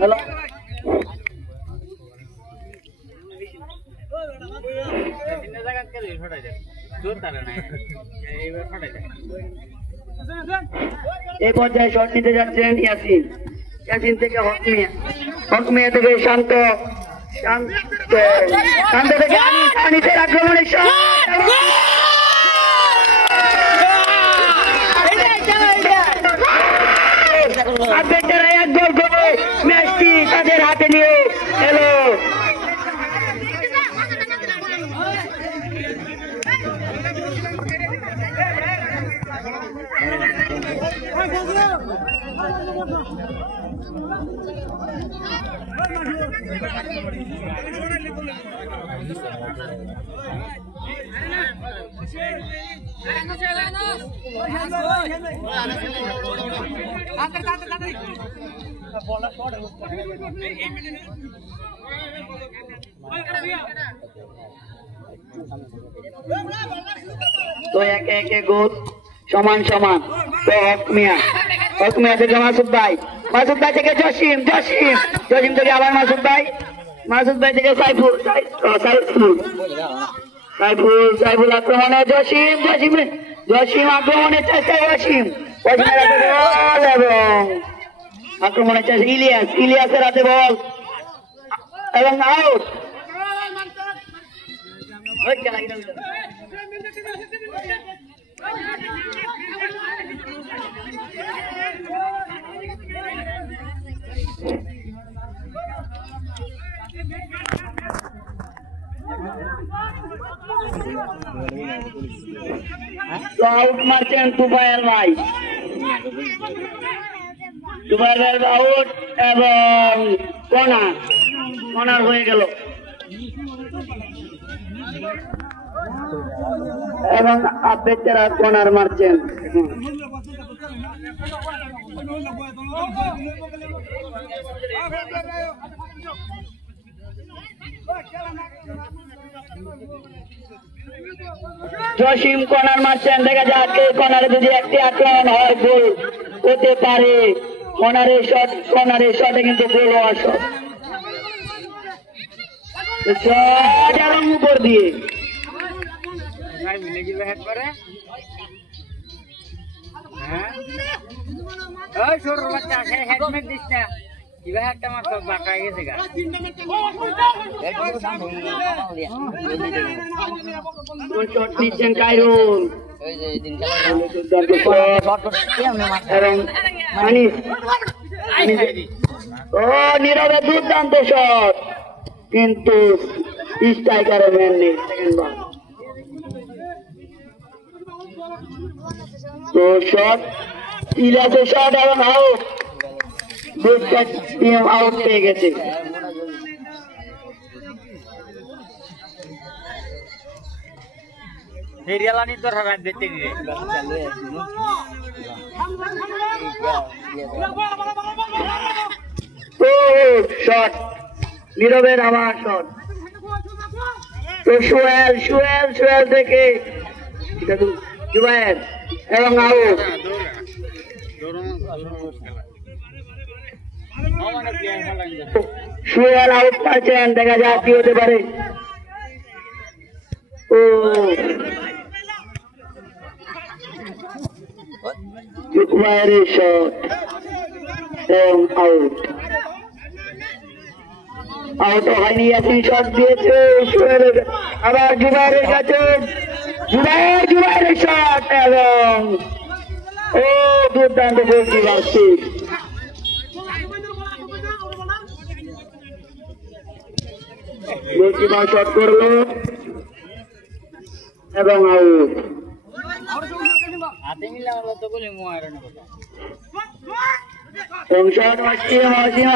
Hello. এই পর্যায়ে shot নিতে যাচ্ছেন ইয়াসিন। ইয়াসিন থেকে হক মিয়া থেকে শান্ত থেকে আনিসের আক্রমণের শট। আবেদরা এক গোল করে ম্যাচটি তাদের হাতে নিয়ে এলো। তো একে একে গোল সমান সমান। তো হক মিয়া থেকে মাসুদ ভাই থেকে জসিম থেকে আবার মাসুদ ভাই থেকে সাইফুল আক্রমণে জসিম আক্রমণের চেষ্টায় এবং আক্রমণের চেষ্টা ইলিয়াসের হাতে বল এবং আউট। আউট মারছেন তুফায়েল ভাই আউট এবং কর্নার হয়ে গেল এবং আবেদরা কর্নার মারছেন। জসিম কর্নার মারছেন। দেখা যাক এই কর্নারে যদি একটি আক্রমণ হয় গোল হতে পারে। কর্নারের শটে কিন্তু গোল হওয়ার শট এবং উপর দিয়ে নিচ্ছেন কাইরুল এবং নীরবে দুর্দান্ত শট, কিন্তু স্ট্রাইকারের ম্যান নেই। তো শট ইলিয়াসের শট এবং আউট, টিম আউট পেয়ে গেছে। শট নীরবের আবার শট, তো সোহেল থেকে জুবায়ের এবং আউট। সোহেল আউট পাচ্ছেন, দেখা যাক কি হতে পারে। ও জুবায়েরের শট এবং আউট। আউট হয়নি, ইয়াসিন শট দিয়েছে আবার জুবাইরের কাছে, জুবাইরের শট এবং ও দুর্দান্ত গোলকিপার গোলকিপার শট করলো এবং আউট।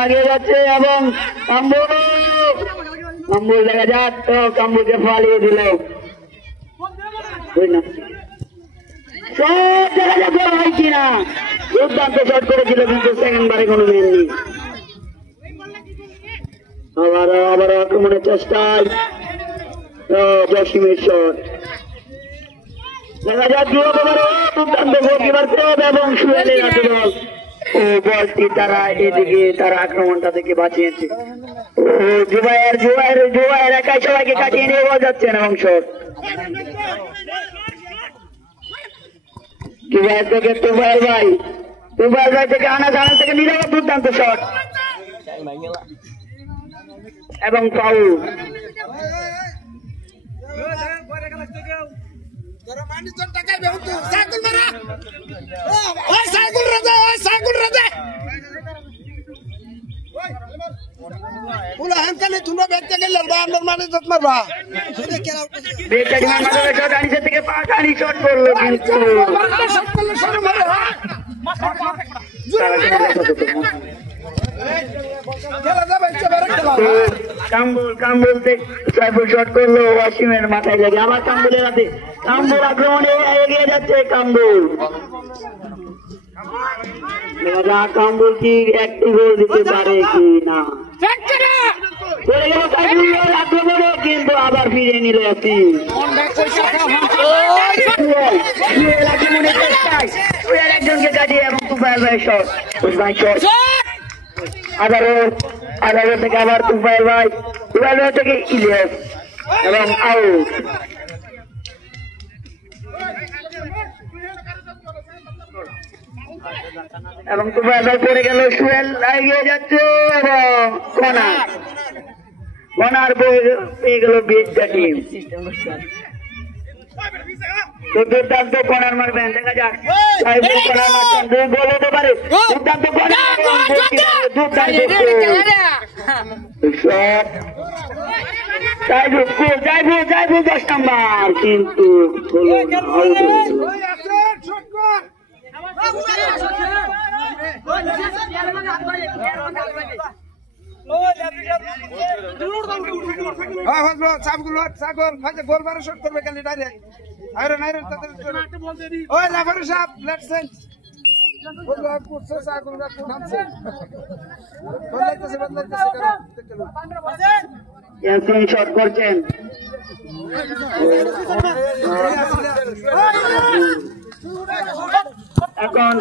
আগে যাচ্ছে এবং কাম্বুল দেখা যাক তো কাম্বুলকে ফালিয়ে দিল, শট দেখা যাক হয় কিনা। দুর্দান্ত শট করেছিল কিন্তু সেকেন্ড বারে কোনো মেন নেই। আবার আক্রমণের চেষ্টায় জসিমের শট দেখা যাক দুর্দান্ত গোলকিপার সেভ এবং সুহেলের হাতে বল ও বলটি তারা আক্রমণটা থেকে বাঁচিয়েছে। জুবাইর একাই সবাইকে কাটিয়ে নিয়ে বল যাচ্ছেন এবং শট জুবাইর থেকে তুফাইল ভাই থেকে আনাস থেকে নিরাপদ দুর্দান্ত শট এবং ফাউল। থেকে পাটানি শট করলো কিন্তু কাম্বুল শট করলো ওয়াসিমের মাথায় লেগে, আবার কাম্বুলের হাতে, কাম্বুল আক্রমণে এগিয়ে যাচ্ছে। কাম্বুল কি একটি গোল দিতে পারে কি না, আক্রমণে কিন্তু আবার ফিরে নিল একজনকে কাটিয়ে এবং তুফাইল ভাই শট, আদালত থেকে আবার তুফাইল ভাই থেকে ইলিয়াস এবং আউট। এবং তুফাইল ভাই পড়ে গেল, সুহেল এগিয়ে যাচ্ছে এবং কনার পেয়ে গেল বিএসটা টিম। দুর্দান্ত কর্নার মারবেন, দেখা যাক কর্নার মারছেন, গোল হতে পারে। দুর্দান্ত যাইবো 10 নাম্বার কিন্তু গোল বারো শট করবে খালি ডাইরেক্ট আয়রন ওই লাভার সাহেব লেটস সেন্স শট করছেন এখন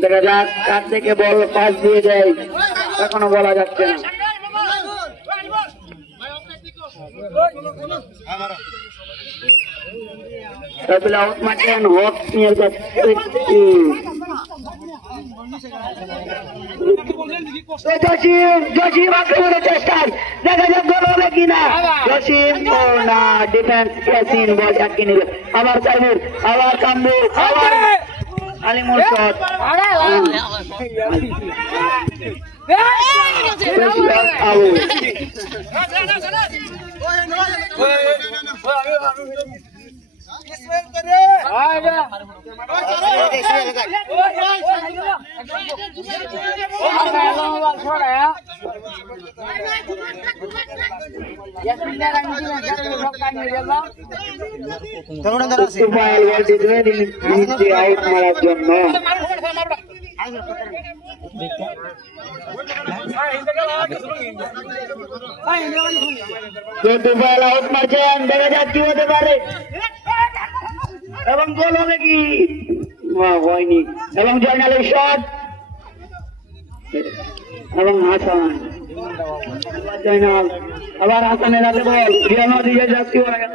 দেখা যাক কার থেকে বল পাস দিয়ে দেয়, এখনো বলা যাচ্ছে না। আউট মারছেন হক নিয়ে যাচ্ছে, জসিম আক্রমণের চেষ্টায়, দেখা যাক গোল হবে কিনা। জসিম না, ডিফেন্স ইয়াসিন বল আটকে নিল, আবার সাইমুর, আবার কামরুল, আবার আলিমুল শট, আউট মারার জন্য আউট মারছেন, দেখা যাক কি হতে পারে। এবং গোল হবে কি হয়নি এবং জয়নালের শট এবং হাসান জয়নাল আবার হাসানের হাতে বল রিয়াল মাদ্রিদের জার্সি পরা গেল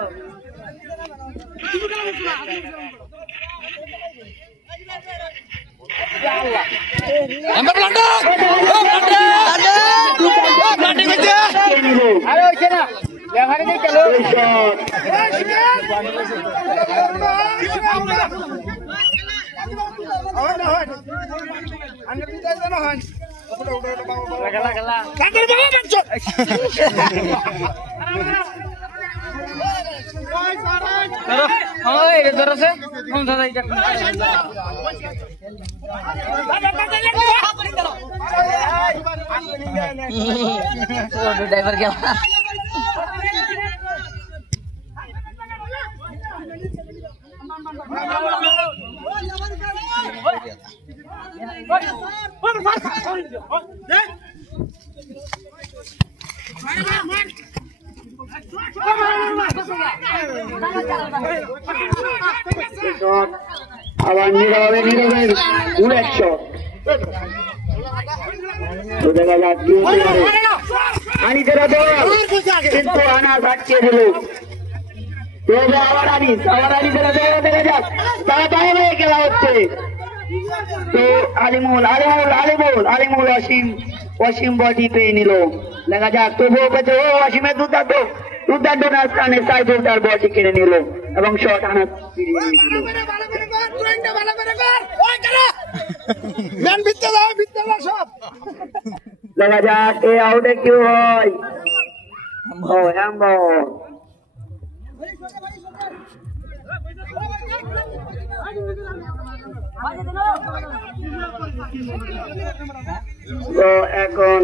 ड्राइवर क्या আবার নীরবে উড়ের শট দেখা যাচ্ছে আনিসেরা দল কিন্তু আনাস আটকে দিল আবার আনিসেরা দল দেখা যাক তারা টাইম হয়ে খেলা হচ্ছে তো আলিমুল অসীম বডি পেয়ে নিল দেখা যাক তবুও পেয়েছে ও অসীমের দুর্দান্ত স্থানে সাইফুল তার বডি কেড়ে নিল এবং শট আনাস ফিরিয়ে নিল দেখা যাক এই আউটে কি হয় ও হ্যাম্বল তো এখন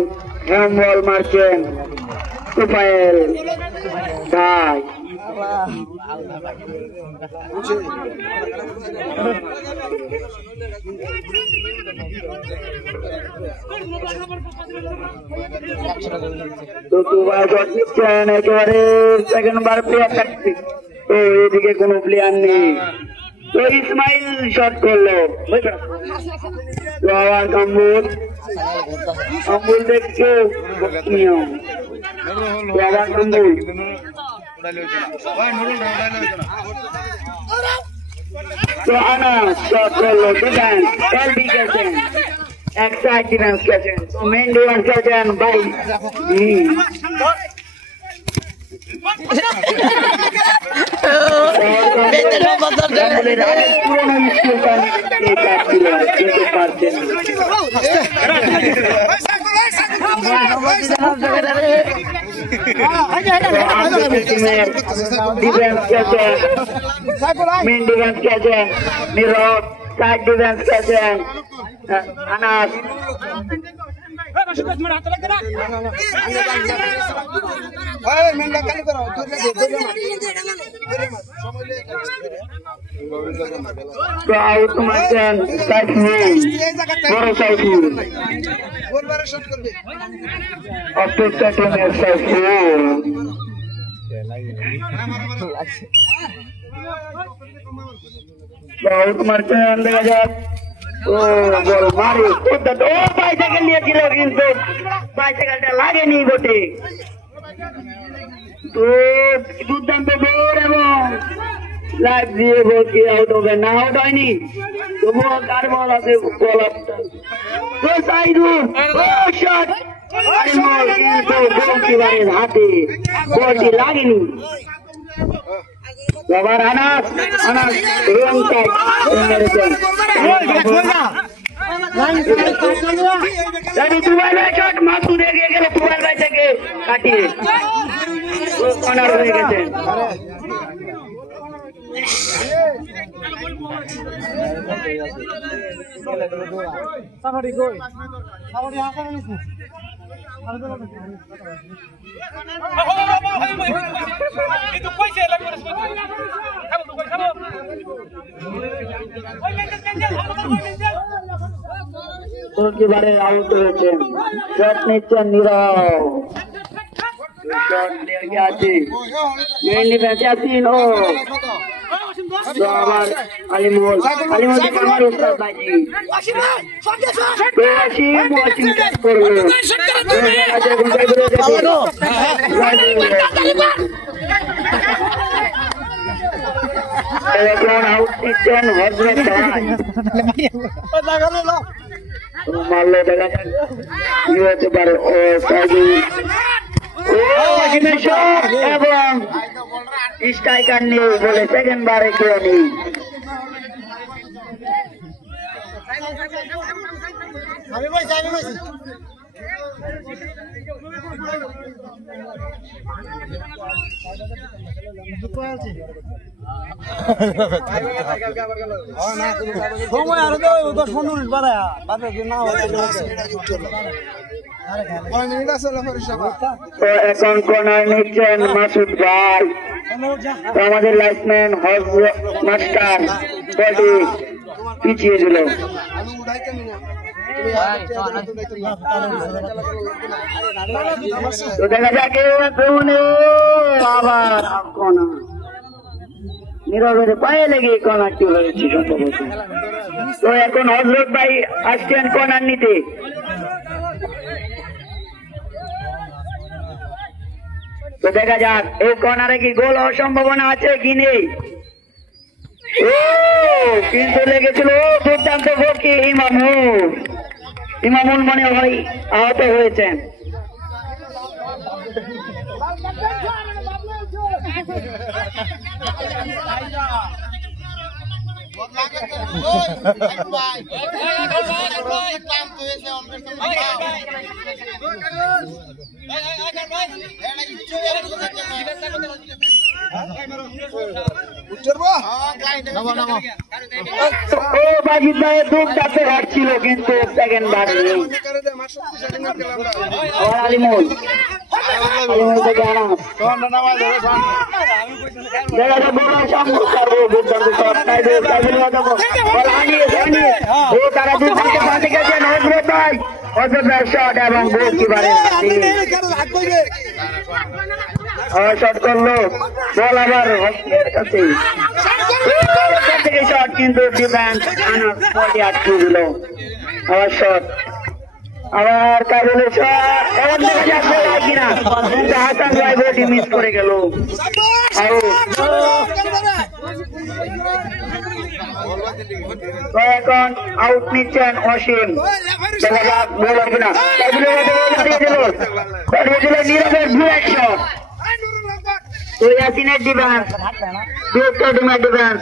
হ্যাম্বল মারছেন তুফাইল ভাই তো তুফাইল শট নিচ্ছেন একেবারে সেকেন্ড বার প্লেয়ার থাকছে তো এদিকে কোনো প্লেয়ার নেই তো ইসমাইল শট করলো তো আবার কাম্বুল দেখছো আবার কাম্বুল তো আনাস শট করলো ডিফেন্স এলবি গেছেন এক সাইড ডিফেন্স গেছেন তো মেন ডিফেন্স গেছেন ভাই পুরোনো ডিফেন্স গেছেন মেন ডিফেন্স গেছেন নীরব সাইড ডিফেন্স গেছেন আনাস আউট মারছেন বড় সাইফুল অপেক্ষা টিমের সাইফুল আউট মারছেন দেখা যাক ও বল মারি ও বাইসাইকেল নিয়েছিল কিন্তু বাইসাইকেলটা লাগেনি বটে তো দুর্দান্ত দৌড় এবং লাইভ দিয়ে বলছি আউট হবে না আউট হয়নি তবুও কার বল আছে বল তো সাইদুল ও শট কিন্তু গোলকিপারের হাতে বলটি লাগেনি আবার আনাস রং সাইড মেরেছেন তুবাইলের শট মাসুদ এগিয়ে গেল তুবাইল ভাই থেকে কাটিয়ে কর্নার হয়ে গেছে গোলকিপারে আউট হয়েছেন শট নিচ্ছেন নীরব শট লেগে আছে মেন ডিফেন্সে আসিন ও তো আবার আলিমুল থেকে আমার উস্তাদ ভাইজি তো ওয়াসিম কাজ করলো এখন আউট নিচ্ছেন হযরত ভাই মারলে দেখা যাক কি হতে পারে ও সাইদুল এবং স্ট্রাইকার নেই বলে সেকেন্ড বারে কেউ নেই সময় আর 10-15 মিনিট বাড়ায়া না এখন কর্নার নিচ্ছেন মাসুদ ভাই আমাদের লাইফম্যান মাস্টার বডি পিছিয়ে দিল তো দেখা যাক আবার কর্নার নীরবের পায়ে লেগে কর্নারটি হয়েছে সম্ভবত তো এখন হযরত ভাই আসছেন কর্নার নিতে তো দেখা যাক এই কর্নারে কি গোল হওয়ার সম্ভাবনা আছে কি নেই কিন্তু লেগেছিল দুর্দান্ত ভোটকে ইমামুল মনে হয় আহত হয়েছেন বাজিদ ভাইয়ের দুর্দান্ত ঘাট ছিল কিন্তু সেকেন্ড বার আলিমুল থেকে আনাস তারা দুর্দান্ত পাশে গেছেন হযরত ভাই শট এবং গোলকিপারের শট করলো বল আবার কাছে শট কিন্তু ডিফেন্স আটকে দিল আবার শট আবার কাবুলের শট এখন দেখা যাচ্ছে কিনা কিন্তু হাসান ভাই বডি মিস করে গেল এখন আউট নিচ্ছেন অসীম দেখা যাক বল কিনা নীরবের ব্লু অ্যাকশন তো ইয়াসিনের ডিফেন্স টিমের ডিফেন্স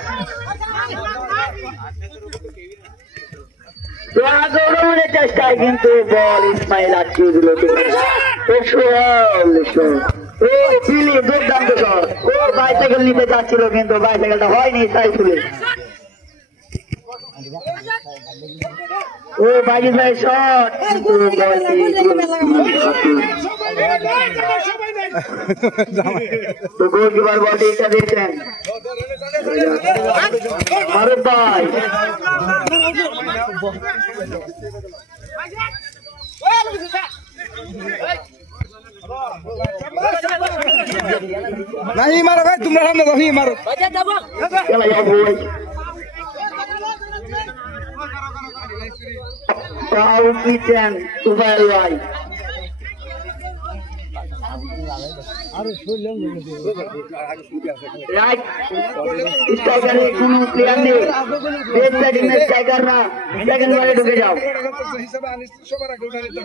গৌরবের চেষ্টায় কিন্তু বল ইসমাইল আটকে দিল দুর্দান্ত শট ও বাইসাইকেল নিতে চাচ্ছিল কিন্তু বাইসাইকেলটা হয়নি সাইফুলের ও বাজিদ ভাই শট তো গোলকিপার বলটি এটা দিয়েছেন মারুফ ভাই नहीं मारो भाई तुम सामने नहीं मारो चला जाओ बोल आउट निचेन तुफाइल भाई राइट स्ट्राइकर কোনো প্লেয়ার নেই বেস সাইডিং এর স্ট্রাইকার না সেকেন্ড বারে ঢুকে যাও হিসাবে আনিস সবার আগে উঠে নিতে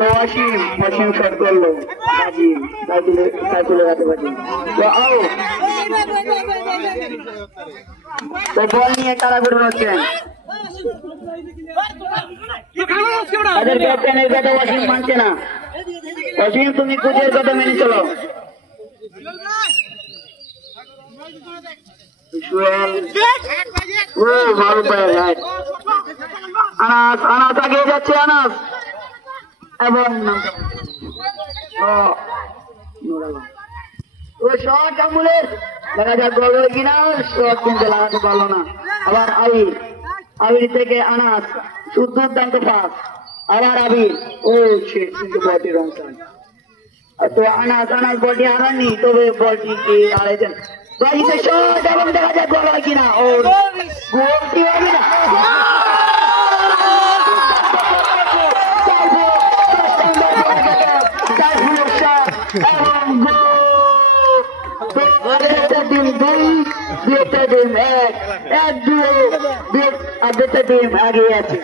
ওয়াসিম শট করলো বাজি সাইকেলের হাতে বাজি তো আও তো বল নিয়ে কারাগুড়ি হচ্ছেন তাদের ক্যাপ্টেনের কথা ওয়াসিম মানছে না ওয়াসিম তুমি কোচের কথা মেনে চলো ও ভালো পায় আনাস আগিয়ে যাচ্ছে আনাস এবং ও শট আমুলের দেখা যাক গোল হয় কিনা শট কিন্তু লাগাতে পারলো না আবার আবির থেকে আনাস দুর্দান্ত পাস আবার আবির ও কিন্তু বলটি রং তো আনাস বলটি হারাননি, তবে বলটি কি হারাইছেন। বাজিতে শট এবং দেখা যায় গোল হয় কিনা। ও গোলটি হবে না। টিম এগিয়ে আছে।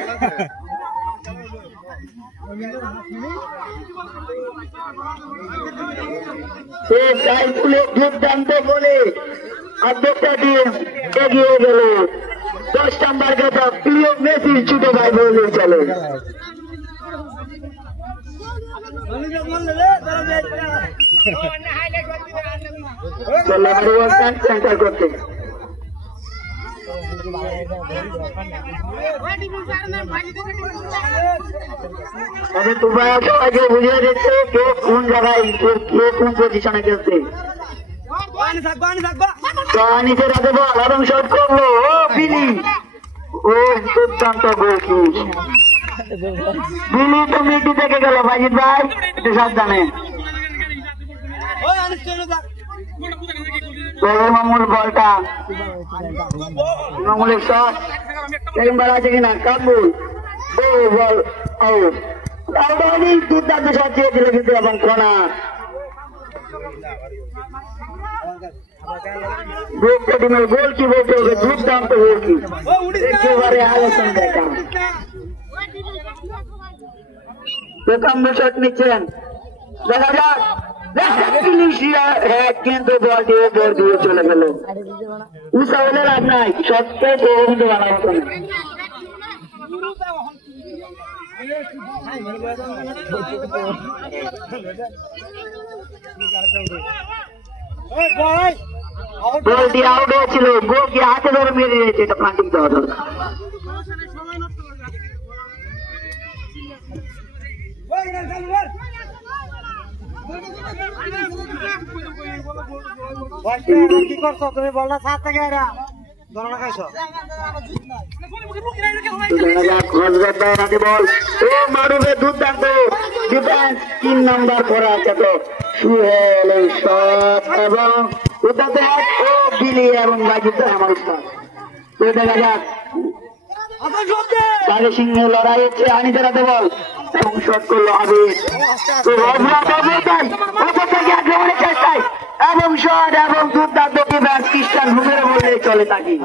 দুর্দান্ত বলে আর্ধেকটা টিম এগিয়ে গেল। 10 নম্বর কথা প্রিয় মেসির ছোট ভাই বলে চলে। সেন্টার করতে তোমার সবাইকে বুঝিয়ে দিচ্ছে কে কোন জায়গায় কে কোন পজিশনে খেলছে। নিচে রাখে বল এবং শট করলো। ও বিলি, ও দুর্দান্ত গোলকি। বিলি তো মিটি থেকে গেল। বাজিদ ভাই একটু সাবধানে। মামুল বলটা মামুলের শট একবার আছে কিনা। Kabul ball out. দুর্দান্ত শট চেয়েছিল কিন্তু এবং কোনা টিমের গোল কি বলতে হবে। দুর্দান্ত গোল কি একেবারে আলোচনা দেখা। প্রথম শট নিচ্ছেন, দেখা যাক। কিন্তু বলটি উপর দিয়ে চলে গেল। উষা হলে লাভ নাই, সবটাই কিন্তু বানাবো। গোলটি আউট হয়েছিল। গোলকে হাতে ধরে মেরে দিয়েছে। এটা প্লান্টিং দেওয়া দরকার। কি করছো তুমি? বলটা 7 থেকে এরা ধরে লাগাইছো। দুর্দান্ত ডিফেন্স 3 নম্বর করা আছে। তো সুহেল শট এবং দুর্দান্ত ও বিলি এবং বাজিত আমার স্টার। তো দেখা যাক তাদের সিংহে লড়াই হচ্ছে। আনিতে রাতে বল এবং শট করলো আবির। আক্রমণের চেষ্টায় এবং শট এবং দুর্দান্ত ডিফেন্স খ্রিস্টান ঘুমের বলে চলে থাকি।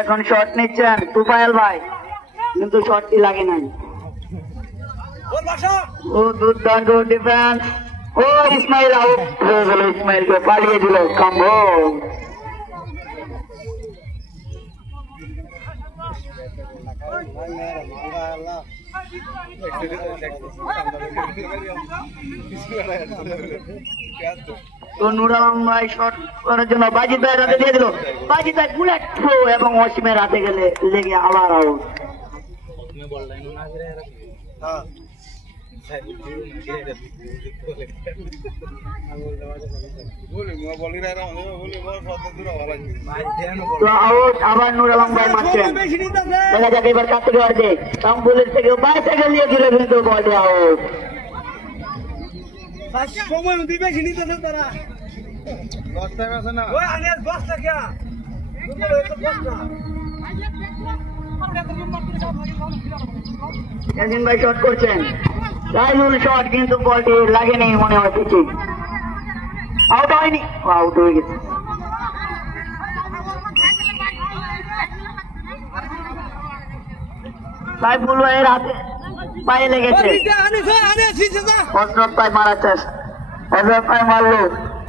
এখন শট নিচ্ছেন তুফাইল ভাই, কিন্তু শটটি লাগে নাই। ও দুর্দান্ত ডিফেন্স। ও ইসমাইল আউট হয়ে গেল। ইসমাইলকে পালিয়ে দিল কাম্বো। তো নুর আলম ভাই শট করার জন্য বাজিদ ভাইয়ের হাতে দিয়ে দিল। বাজিদ ভাই বুলেট থ্রো এবং অসীমের হাতে গেলে লেগে আবার আউট। আবার নুর আলম ভাই মারছেন। দেখা যাক এবার কাছ থেকে আসবে। তাম্বুলের থেকে বাইসাইকেল নিয়ে ঘিরে কিন্তু বলটি আউট। সময় বেশি নিতেছে তারা। ভাই শট করছেন। রাইজুল শট কিন্তু বলটি লাগেনি মনে হয়। কিছু আউট হয়নি, আউট হয়ে গেছে। সাইফুল ভাইয়ের হাতে পায়ে লেগেছে। হজরত ভাই মারা চেষ্টা। হজরত ভাই মারলো।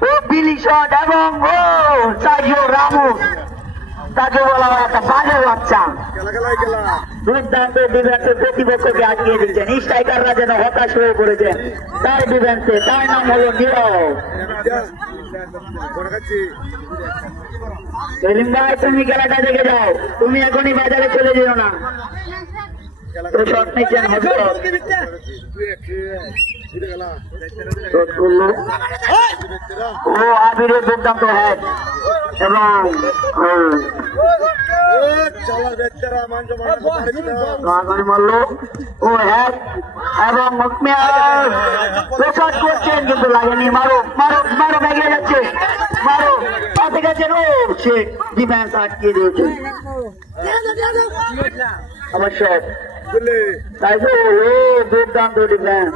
ও বিলি শট এবং ও সাজিও রামু। তাকে বলা হয় একটা বাজে বাচ্চা। দুর্দান্ত ডিফেন্সের প্রতিপক্ষকে আটকিয়ে দিচ্ছেন। স্ট্রাইকাররা যেন হতাশ হয়ে পড়েছেন তার ডিফেন্সে। তার নাম হলো নীরব। সেলিম ভাই তুমি খেলাটা দেখে যাও, তুমি এখনই বাজারে চলে যেও না। তো শট নিচ্ছেন হজরত, ও আবিরের দুর্দান্ত হ্যাক এবং মারল ও হ্যাক এবং করছেন কিন্তু লাগেনি। মারো মারো মারো, এগিয়ে যাচ্ছে, মারো পাশে গেছেন, ও সে ডিফেন্স আটকে দিয়েছে। আবার শট, তাই তো ও দুর্দান্ত ডিফেন্স।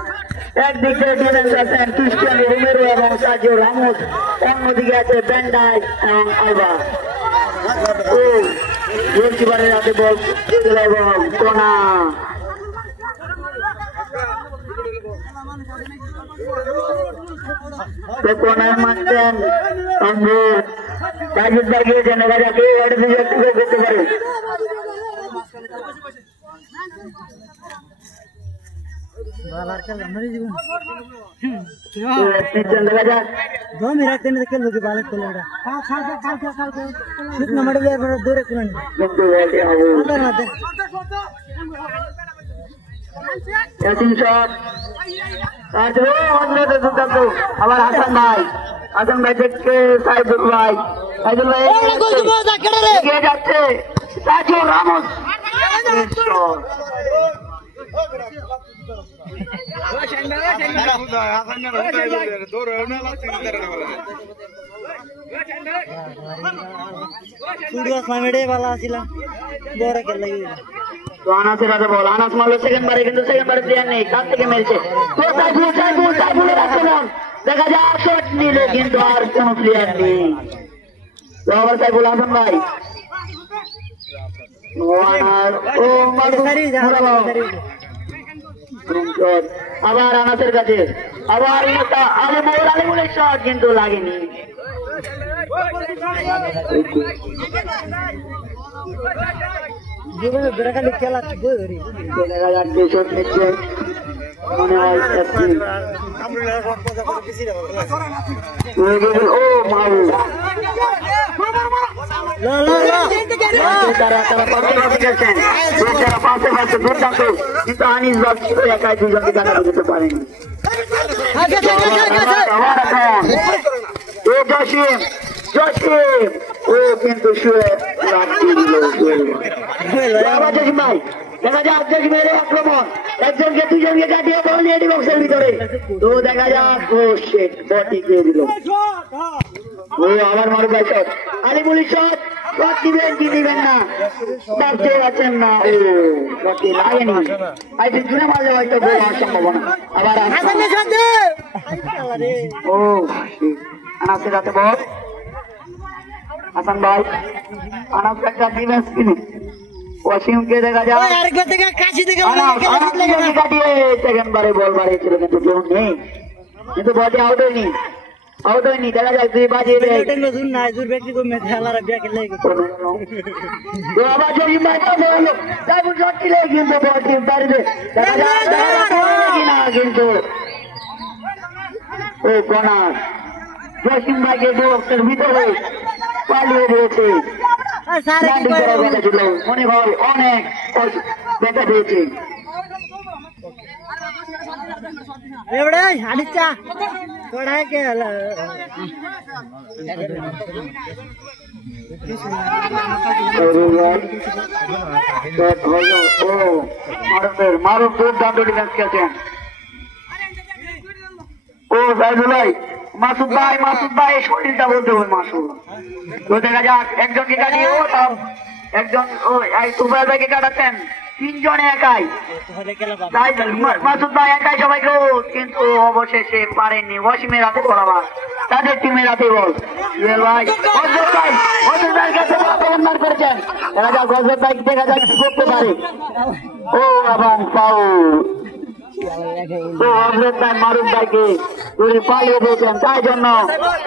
একদিক থেকে ডিফেন্স আছেন ক্রিস্টিয়ানো রোমেরো এবং সার্জিও রামোস, অন্যদিকে আছে ভ্যান ডাইক এবং আলবা। ও গোলকিপারের হাতে বল এবং কোনা, তো কোনায় মারছেন তাজিদ ভাই গিয়েছেন, দেখা যাক একটু করতে পারে। দেখা যাক আবার হাসান ভাই, হাসান ভাই দেখছে সাইদুল ভাই, সাইদুল ভাই এগিয়ে যাচ্ছে, সার্জিও রামোস আনাসের হাতে বল, আনাস মারলো সেকেন্ড বারে, কিন্তু সেকেন্ড বারে প্লেয়ার নেই, কাছ থেকে মেরেছে সাইফুলের হাতে বল, দেখা যাক শট নিলে কিন্তু আর কোন প্লেয়ার নেই। তো আবার সাইফুল, হাসান ভাই আবার আনাসের কাছে, আবার আলিমুলের শট কিন্তু লাগেনি। দেখা যাচ্ছে শট নিচ্ছে মনে হয় ও মাউ কিন্তু আনিস বাবু একাই দুজনকে দেখা দিতে পারেনি। জসিম জসিম ও কিন্তু শুয়ে জসিম ভাই, দেখা যাক জসিমের আক্রমণ, একজনকে দুজনকে কাটিয়ে বল নিয়ে বক্সের ভিতরে, তো দেখা যাক ও শেট বটি কে দিল। ও আবার মারুক ভাই শট, আলিমুলি শট, শট দিবেন কি দিবেন না ভাবতে আছেন না, ও শটটি লাগেনি। আই থিঙ্ক জুড়ে মারলে হয়তো গোল হওয়ার সম্ভাবনা। আবার ও আনাসের হাতে বল, হাসান ভাই আনাস একটা ডিফেন্স কিনে ওয়াসিমকে দেখা যায় কাটিয়ে সেকেন্ড বারে বল বাড়িয়েছিল, কিন্তু কেউ নেই, কিন্তু বলটি আউট হয়নি, আউট হয়নি। দেখা যায় তুই বাজিয়ে আবার জরিম ভাই শট ছিলে কিন্তু বলটি বাড়িতে দেখা যায় কিনা, কিন্তু ও কর্নার জসিম ভাইকে বক্সের ভিতরে পালিয়ে দিয়েছে, মনে হয় অনেক দেখা দিয়েছে। মারুফ দুর্দান্ত ডিফেন্স খেলছেন। ও সাইদুল ভাই, মাসুদ ভাই, মাসুদ ভাই শরীরটা বলতে হবে মাসুদ, তো দেখা যাক একজনকে কাটিয়ে ও একজন ও সুপার ভাইকে কাটাচ্ছেন, তিনজনে একাই মাসুদ ভাই একাই সবাইকে, কিন্তু অবশেষে পারেননি। ওয়াসিমের হাতে বরাবর তাদের টিমের হাতে বল, ভাই হযরত ভাই, হযরত ভাইয়ের কাছে বল করেছেন, দেখা যাক হযরত ভাই দেখা যাক কি করতে পারে। ও এবং ফাউল, তো হযরত ভাই মারুফ ভাইকে উনি পালিয়ে দিয়েছেন, তাই জন্য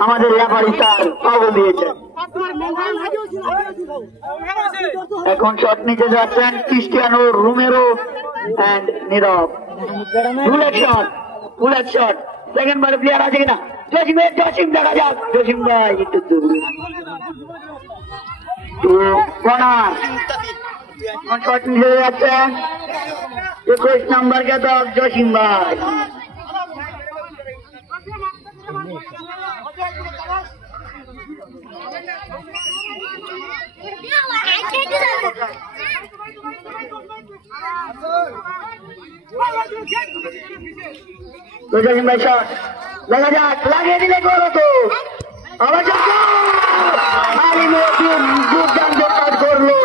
আমাদের রেফারি স্যার ফাউল দিয়েছেন। এখন শট নিতে যাচ্ছেন Cristiano Romero and Nirab. Bullet shot second বারে প্লেয়ার আছে কিনা, জসিম দেখা যাক, জসিম ভাই একটু দূর কর্নার শট নিয়ে যাচ্ছে 21 নম্বর কে তো জসিম ভাই জসিম ভাই শট লাগা যাক লাগিয়ে দিলে গোল হতো আবার দুর্দান্ত কাজ করলো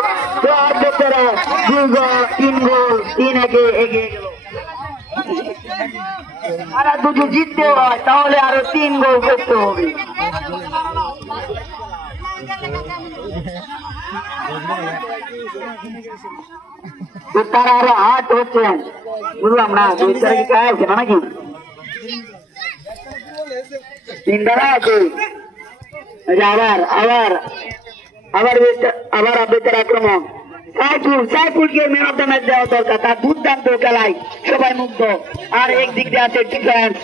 তিন গোল 3-1 এগিয়ে গেল আর দুটো জিততে হয় তাহলে আরো 3 গোল করতে হবে তারা আরো 8 হচ্ছেন বুঝলাম না 2 তারিখে কাজ আছে না নাকি 3 দ্বারা আছে আবার আবেদের আক্রমণ সাইফুলকে ম্যান অফ দ্য ম্যাচ দেওয়া দরকার তার দুর্দান্ত খেলায় সবাই মুগ্ধ আর একদিক দিয়ে আছে ডিফেন্স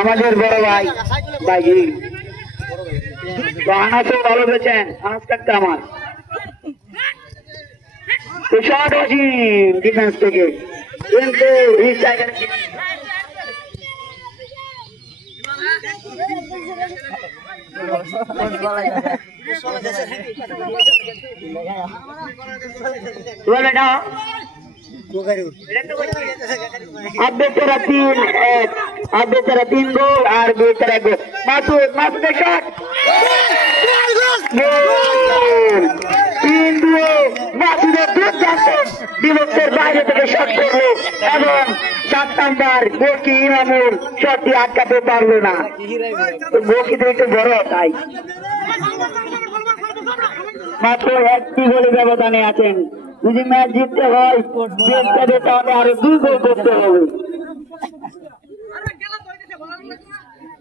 আমাদের বড় ভাই আনাসও ভালো পেয়েছেন আনাস কাকা আমার শট ওয়াসিম ডিফেন্স থেকে কিন্তু বেচারা 3 গোল আর বেচারা গোল মাসুদের শট 3-2 মাসুদের দুর্দান্ত বিভক্তের বাইরে থেকে শট করলো এবং 7 নম্বর গোলকি ইমামুল শটটি আটকাতে পারলো না গোলকি তো একটু বড় তাই মাত্র 1টি গোলে ব্যবধানে আছেন যদি ম্যাচ জিততে হয় তাহলে আরো 2 গোল করতে হবে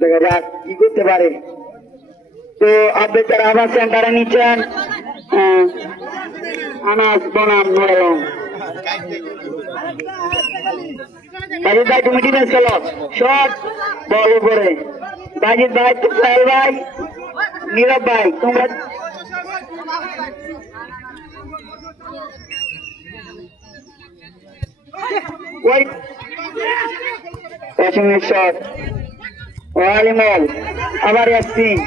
দেখা যাক কি করতে পারে তো আবেদার আবার সেন্টারে নিচ্ছেন আনাস বনাম নুরুল বাজিদ ভাই তুমি ডিফেন্স খেলো শট বল উপরে বাজিদ ভাই তুফাইল ভাই নীরব ভাই তোমরা ওই 5 মিনিট শট ওয়ালিমল আবার ইয়াসিন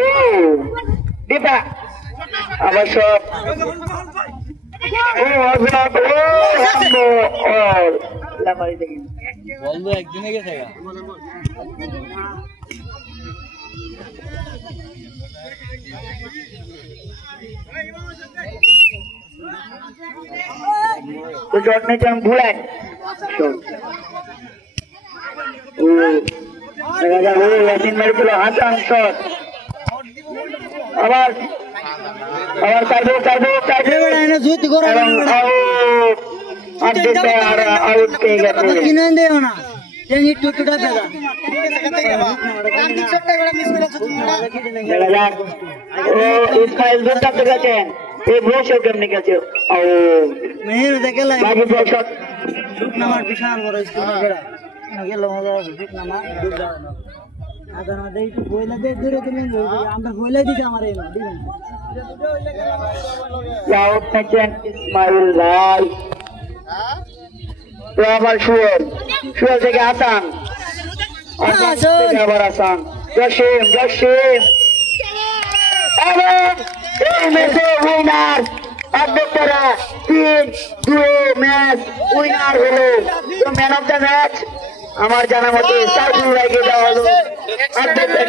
ও দিপা আবার শট ও আজরাত ও লামারি দেখেন বন্ধু একদিনে গেছে तो शॉट में हम भूला है शॉट ओ लगा वो यासीन मेरे को आसान शॉट আবার সাইডে এনে জুত করে আর দেখতে আর আউট পেয়ে গেছে কিনে দেও না এই টুকটা দাদা ও ইসমাইল দুটা তো গেছেন এই ব্রোশো কেমনে গেছে ও মেহের দেখলা বাকি শট নামার বিশাল বড় স্কোর গড়া গেল মজা ঠিক নামা দুটা আদা না দেই তো বইলা দে দূরে তুমি আমরা বইলা দিছি আমারে দিবেন আউট নেছেন ইসমাইল ভাই তো আবার শুয়েল থেকে আসান আবার আসান জসিম এবং এই ম্যাচে উইনার আব্দুল্লাহ 3-2 ম্যাচ উইনার হলো তো ম্যান অফ দ্য ম্যাচ আমার জানা মতে সাইফুল ভাইকে দেওয়া হলো আব্দুল্লাহ